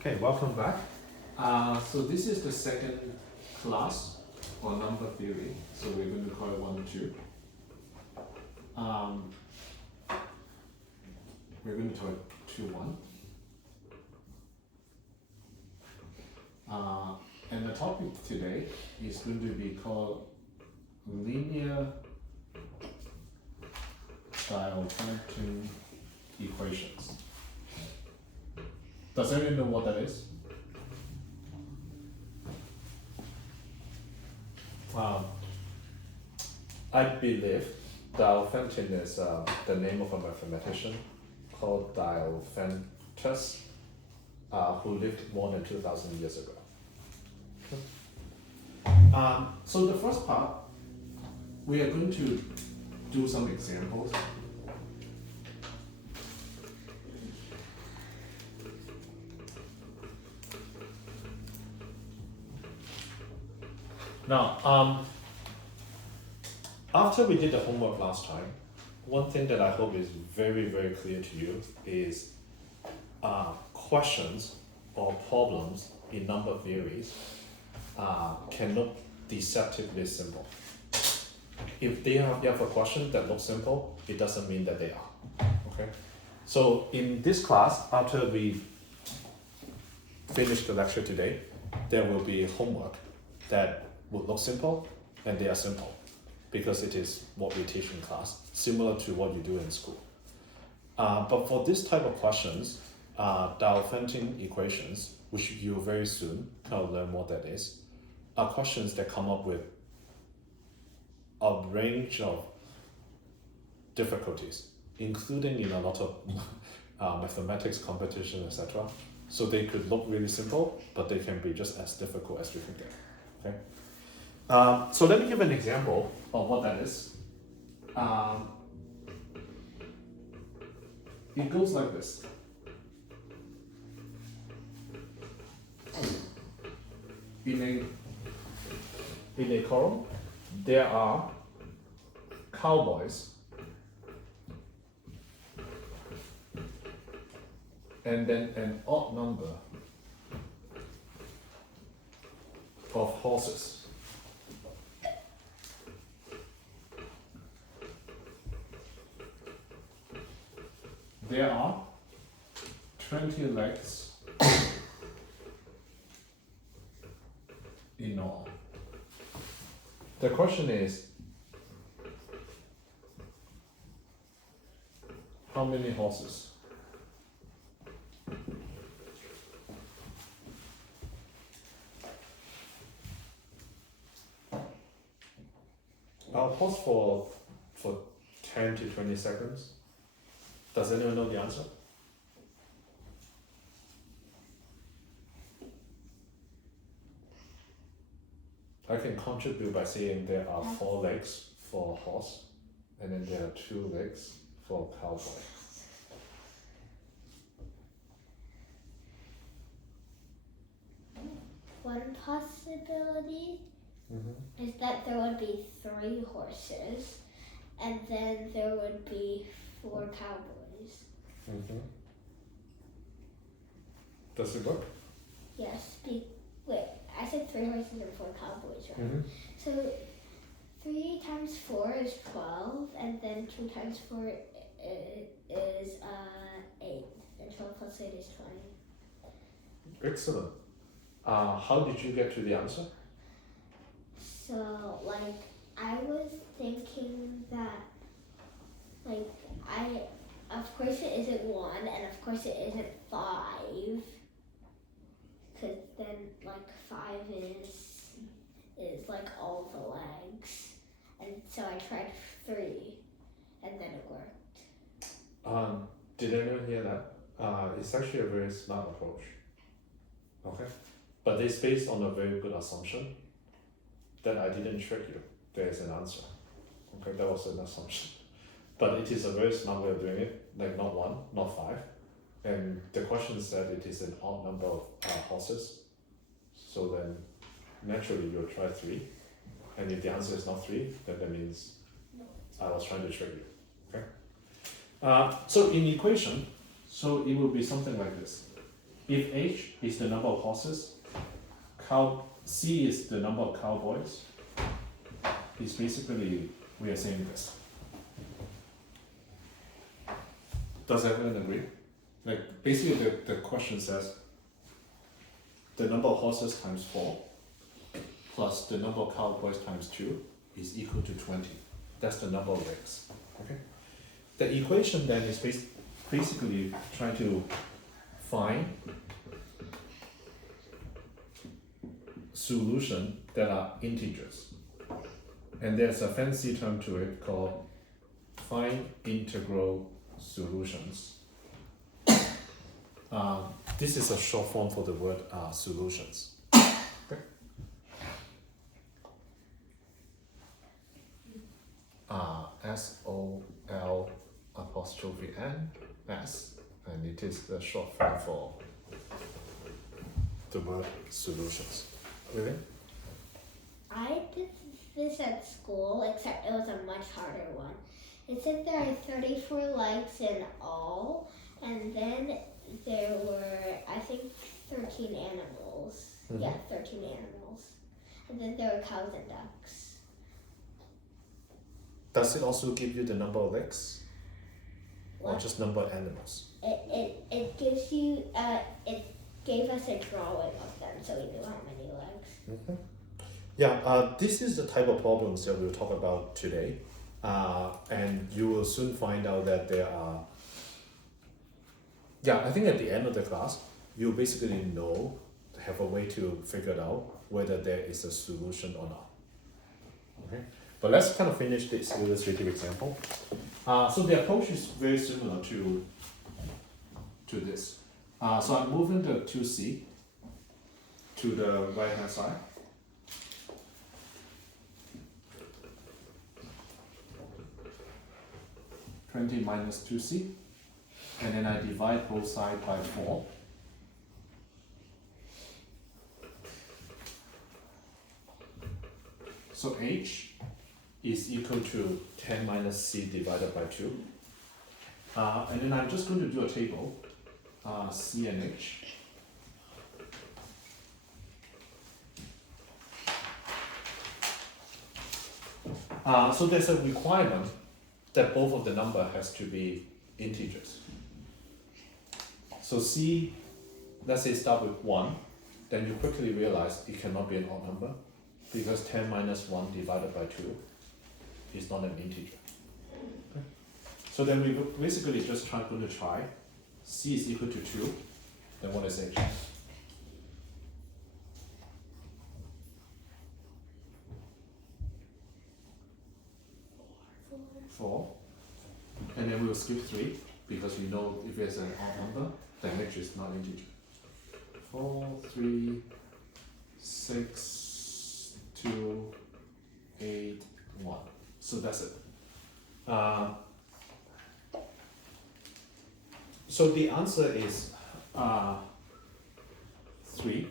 Okay, welcome back. So this is the second class on number theory. So we're going to call it 1, 2. We're going to call it 2, 1. And the topic today is going to be called linear Diophantine equations. Does anyone know what that is? I believe Diophantine is the name of a mathematician called Diophantus, who lived more than 2,000 years ago. So the first part, we are going to do some examples. Now, after we did the homework last time, one thing that I hope is very, very clear to you is questions or problems in number theories can look deceptively simple. If you have a question that looks simple, it doesn't mean that they are. Okay. So in this class, after we finish the lecture today, there will be homework that would look simple, and they are simple because it is what we teach in class, similar to what you do in school. But for this type of questions, Diophantine equations, which you will very soon kind of learn what that is, are questions that come up with a range of difficulties, including in a lot of mathematics competition, etc. So they could look really simple, but they can be just as difficult as you can get. Okay. So let me give an example of what that is. It goes like this. In a column, there are cowboys and then an odd number of horses. There are 20 legs in all. The question is, how many horses? I'll pause for 10 to 20 seconds. Does anyone know the answer? I can contribute by saying there are 4 legs for a horse, and then there are 2 legs for a cowboy. One possibility is that there would be 3 horses, and then there would be 4 cowboys. Does it work? Yes. Wait, I said 3 horses and 4 cowboys, right? So 3 times 4 is 12, and then 2 times 4 is 8, and 12 plus 8 is 20. Excellent. How did you get to the answer? So, I was thinking that, of course it isn't 1, and of course it isn't 5, because then, 5 is all the legs, and so I tried 3, and then it worked. Did anyone hear that? It's actually a very smart approach. Okay? But it's based on a very good assumption that I didn't trick you. There is an answer. Okay, that was an assumption. But it is a very smart way of doing it, not 1, not 5. And the question said it is an odd number of horses. So then naturally you'll try 3. And if the answer is not 3, then that means I was trying to trick you. Okay? So in equation, so it will be something like this. if H is the number of horses, C is the number of cowboys, it's basically, we are saying this. Does everyone agree? Like, basically the question says, the number of horses times 4 plus the number of cowboys times 2 is equal to 20. That's the number of legs. Okay. The equation then is basically trying to find solution that are integers. And there's a fancy term to it called find integral solutions. This is a short form for the word solutions. Okay. SOL'(N)S, and it is the short form for the word solutions. Really? I did this at school, except it was a much harder one. It said there are 34 legs in all, and then there were, I think, 13 animals. Mm-hmm. Yeah, 13 animals. And then there were cows and ducks. Does it also give you the number of legs? What? Or just number of animals? It gives you, it gave us a drawing of them so we knew how many legs. Mm-hmm. Yeah, this is the type of problems that we'll talk about today. And you will soon find out that there are, I think at the end of the class, you basically have a way to figure out whether there is a solution or not. Okay, but let's kind of finish this illustrative example. So the approach is very similar to this. So I'm moving the 2C to the right hand side. (20 minus 2C), and then I divide both sides by 4. So H is equal to 10 minus C divided by 2. And then I'm just going to do a table, C and H. So there's a requirement that both of the number has to be integers. So C, let's say start with 1, then you quickly realize it cannot be an odd number because 10 minus 1 divided by 2 is not an integer. Okay. So then we basically just going to try C is equal to 2, then what is H? 4. And then we will skip 3 because we know if it's an odd number, then H is not integer. 4, 3, 6, 2, 8, 1. So that's it. So the answer is 3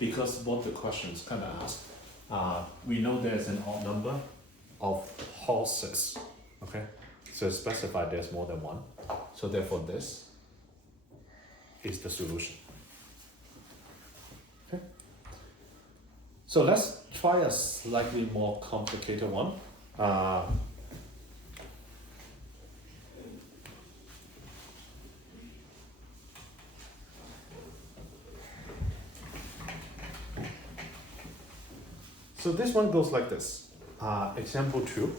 because what the questions kind of asked. We know there's an odd number of horses. Okay, so it's specified there's more than one. So therefore this is the solution. Okay. So let's try a slightly more complicated one. So this one goes like this. Example 2.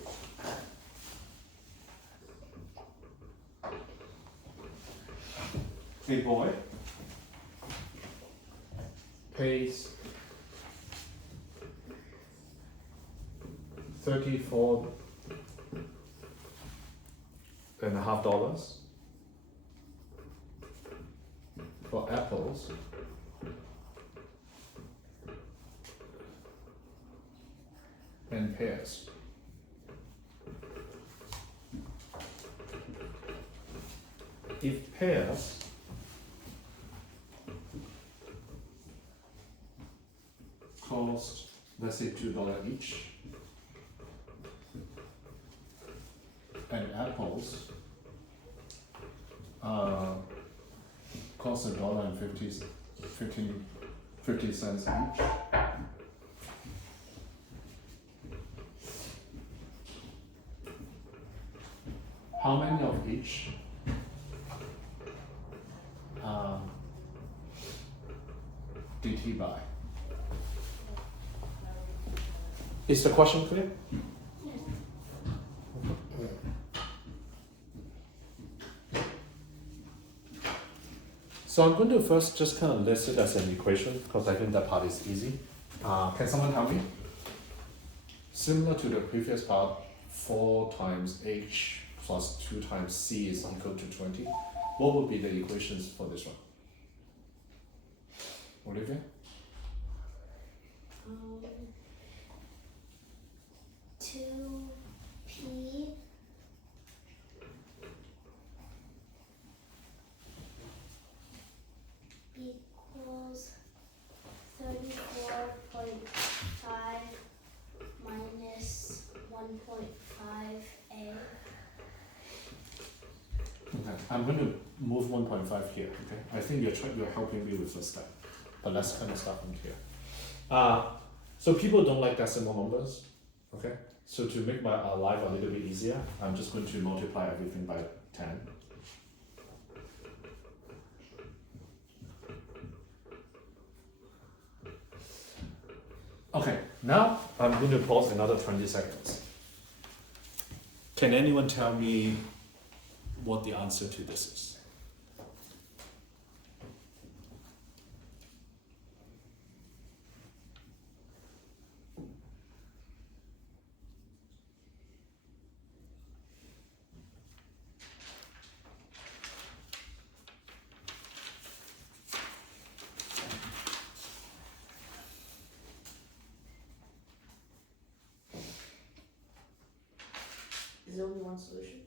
A boy pays $34.50 for apples and pears. If pears cost, let's say $2 each, and apples costs $1.50 each. How many of each? Did he buy? Is the question clear? So I'm going to first just kind of list it as an equation because I think that part is easy. Can someone tell me? Similar to the previous part, 4 times h plus 2 times c is equal to 20. What would be the equations for this one? Olivia? 2p equals 34.5 minus 1.5a. Okay, I'm going to move 1.5 here, okay? I think you're helping me with the step, but let's kind of start from here. So people don't like decimal numbers, okay? So to make my life a little bit easier, I'm just going to multiply everything by 10. Okay, now I'm going to pause another 20 seconds. Can anyone tell me what the answer to this is? Is there only one solution?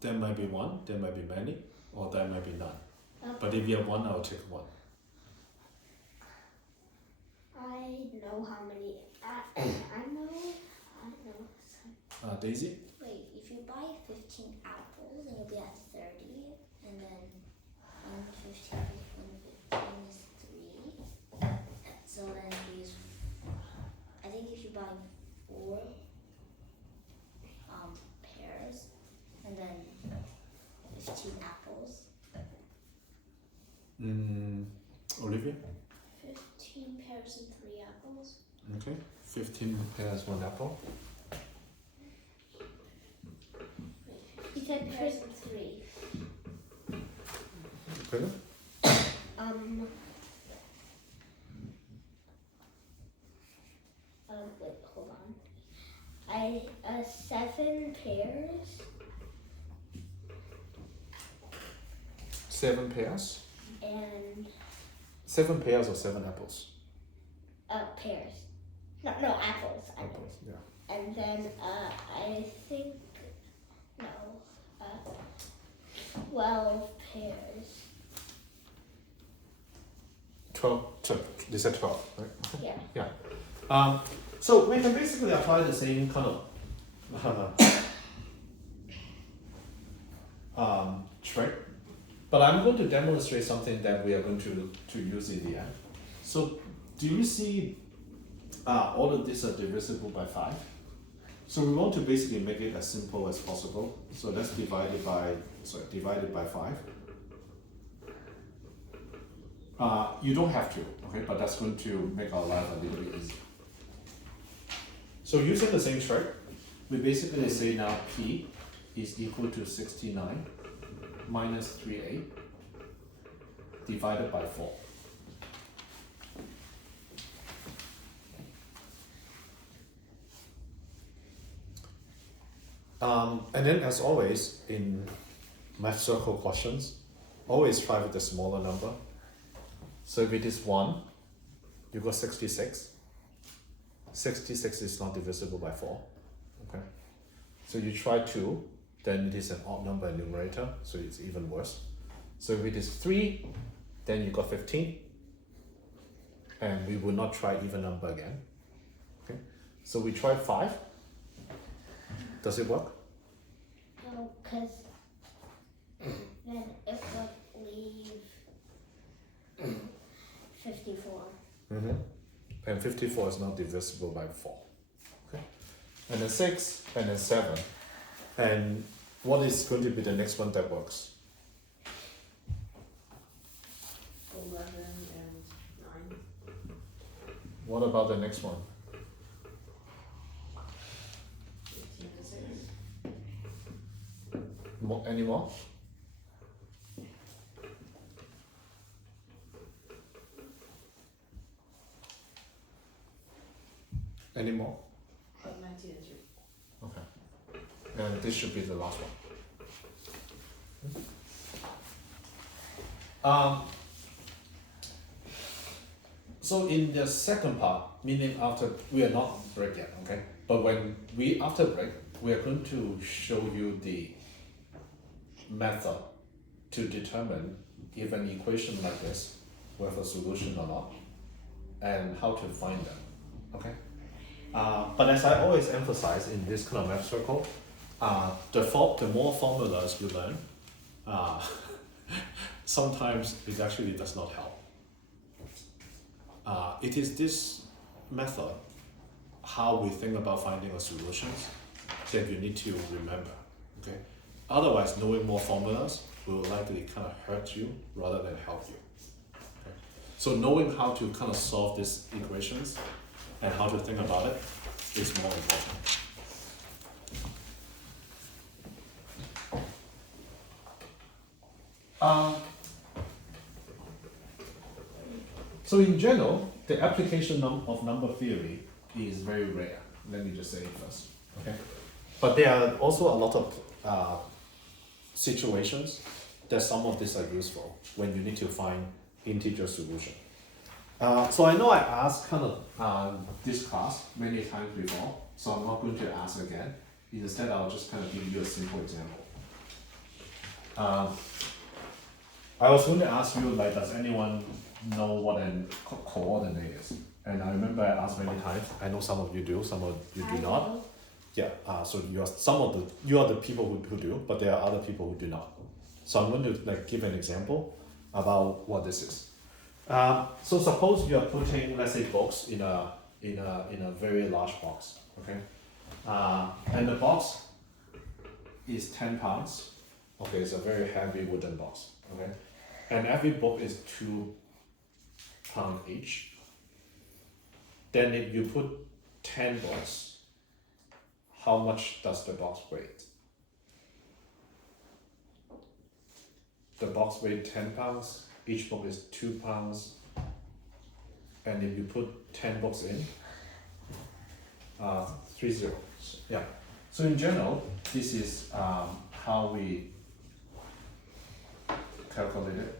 There might be one, there might be many, or there might be none. Okay. But if you have one, I'll take one. I know how many. I know. Daisy? Wait, if you buy 15 apples, then you'll be at 30, and then 115 is 3. So then use, I think if you buy 4 pears, and then 15 apples. Olivia? 15 pears and 3 apples. Okay, 15 pears, 1 apple. You said Pears and 3. Okay. Wait, hold on. 7 pears 7 pears? and 7 pears or 7 apples? pears. No, apples. Apples, yeah. And then I think 12 pears. 12, you said 12, right? Yeah. So we can basically apply the same kind of trick, but I'm going to demonstrate something that we are going to use in the end. So do you see all of these are divisible by 5? So we want to basically make it as simple as possible. So let's divide it by 5. You don't have to, okay, but that's going to make our life a little bit easier. So using the same trick, we basically say now P is equal to 69 minus 3a divided by 4. And then as always in math circle questions, always try with the smaller number. So if it is 1, you got 66. 66 is not divisible by 4. Okay. So you try 2, then it is an odd number in numerator, so it's even worse. So if it is 3, then you got 15. And we will not try even number again. Okay. So we try 5. Does it work? No, because then it would leave 54. Mm-hmm. And 54 is not divisible by 4. Okay. And then 6, and then 7. And what is going to be the next one that works? 11 and 9. What about the next one? 15 and 6. Any more? Any more? 19 and 3. Okay. And this should be the last one. So in the second part, meaning after we are not break yet, okay? But when we after break, we are going to show you the method to determine if an equation like this will have a solution or not, and how to find them, okay? But as I always emphasize in this kind of math circle, the more formulas you learn, sometimes it actually does not help. It is this method, how we think about finding a solution, that you need to remember, okay? Otherwise, knowing more formulas will likely kind of hurt you rather than help you. Okay? So knowing how to kind of solve these equations and how to think about it is more important. So in general, the application of number theory is very rare. Let me just say it first, okay? But there are also a lot of situations that some of these are useful when you need to find integer solution. So I know I asked kind of this class many times before, so I'm not going to ask again. Instead, I'll just kind of give you a simple example. I was going to ask you, like, does anyone know what a coordinate is? And I remember I asked many times. I know some of you do, some of you do not. Yeah. So you are the people who do, but there are other people who do not. So I'm going to give an example about what this is. So suppose you are putting, let's say, books in a very large box, okay? And the box is 10 pounds. Okay, it's a very heavy wooden box, okay? And every book is 2 pounds each. Then if you put 10 books, how much does the box weigh? The box weighs 10 pounds, each book is 2 pounds, and if you put 10 books in, 3 zeros. Yeah. So in general, this is how we calculate it.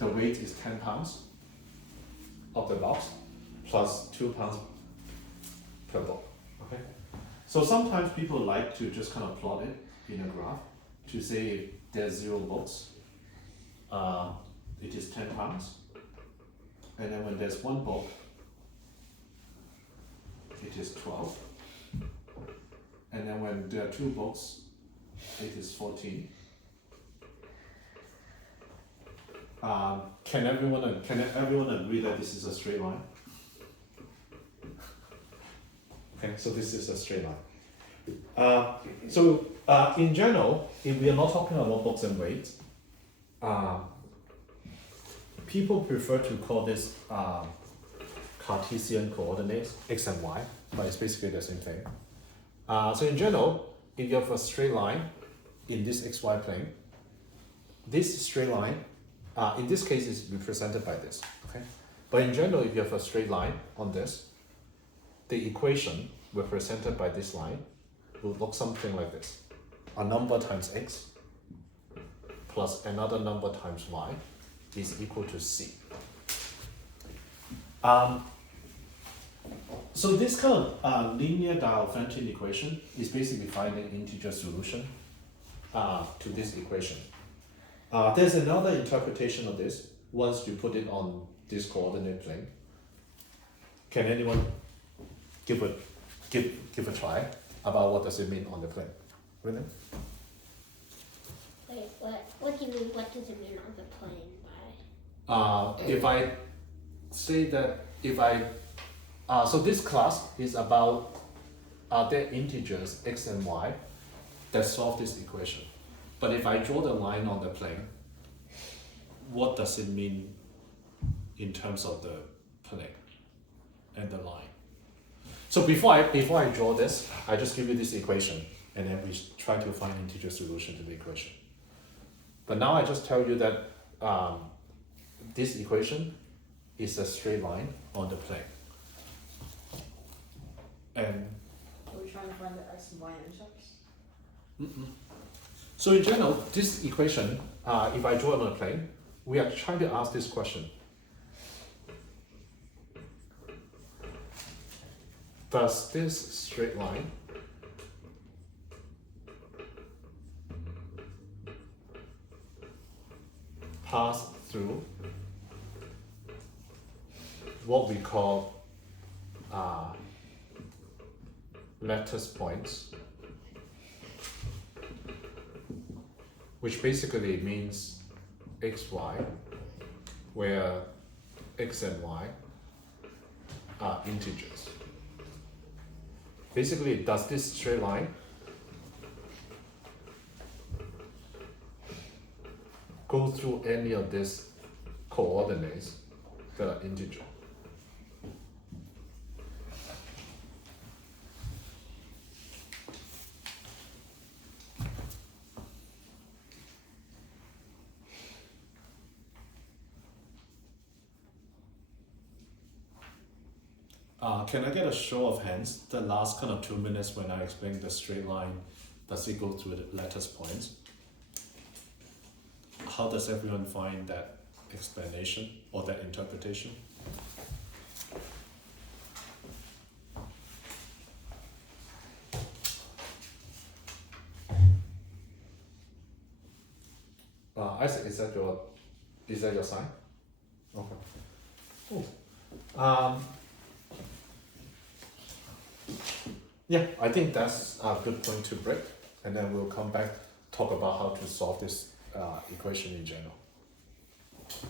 The weight is 10 pounds of the box plus 2 pounds per book. Okay. So sometimes people like to just kind of plot it in a graph to say if there's 0 books, it is 10 pounds. And then when there's 1 book, it is 12. And then when there are 2 books, it is 14. Can everyone agree that this is a straight line? Okay, so this is a straight line. In general, if we are not talking about books and weight, people prefer to call this Cartesian coordinates, x and y, but it's basically the same thing. So in general, if you have a straight line in this xy plane, this straight line, in this case, is represented by this, okay? But in general, if you have a straight line on this, the equation represented by this line will look something like this. A number times x plus another number times y is equal to c. So this kind of linear Diophantine equation is basically finding integer solution to this equation. There's another interpretation of this once you put it on this coordinate plane. Can anyone give a try about what does it mean on the plane? William? The Wait, what do you mean? What does it mean on the plane by? If I say that so this class is about their integers x and y that solve this equation. But if I draw the line on the plane, what does it mean in terms of the plane and the line? So before I draw this, I just give you this equation, and then we try to find integer solution to the equation. But now I just tell you that this equation is a straight line on the plane. And Are we trying to find the x and y intercepts? so in general, this equation, if I draw it on a plane, we are trying to ask this question. Does this straight line pass through what we call lattice points, which basically means xy, where x and y are integers. Basically, does this straight line go through any of these coordinates that are integer? Can I get a show of hands? The last kind of 2 minutes when I explained the straight line, does it go through the lattice points? How does everyone find that explanation or that interpretation? Isaac, is that your sign? Okay. Cool. Yeah, I think that's a good point to break, and then we'll come back talk about how to solve this equation in general.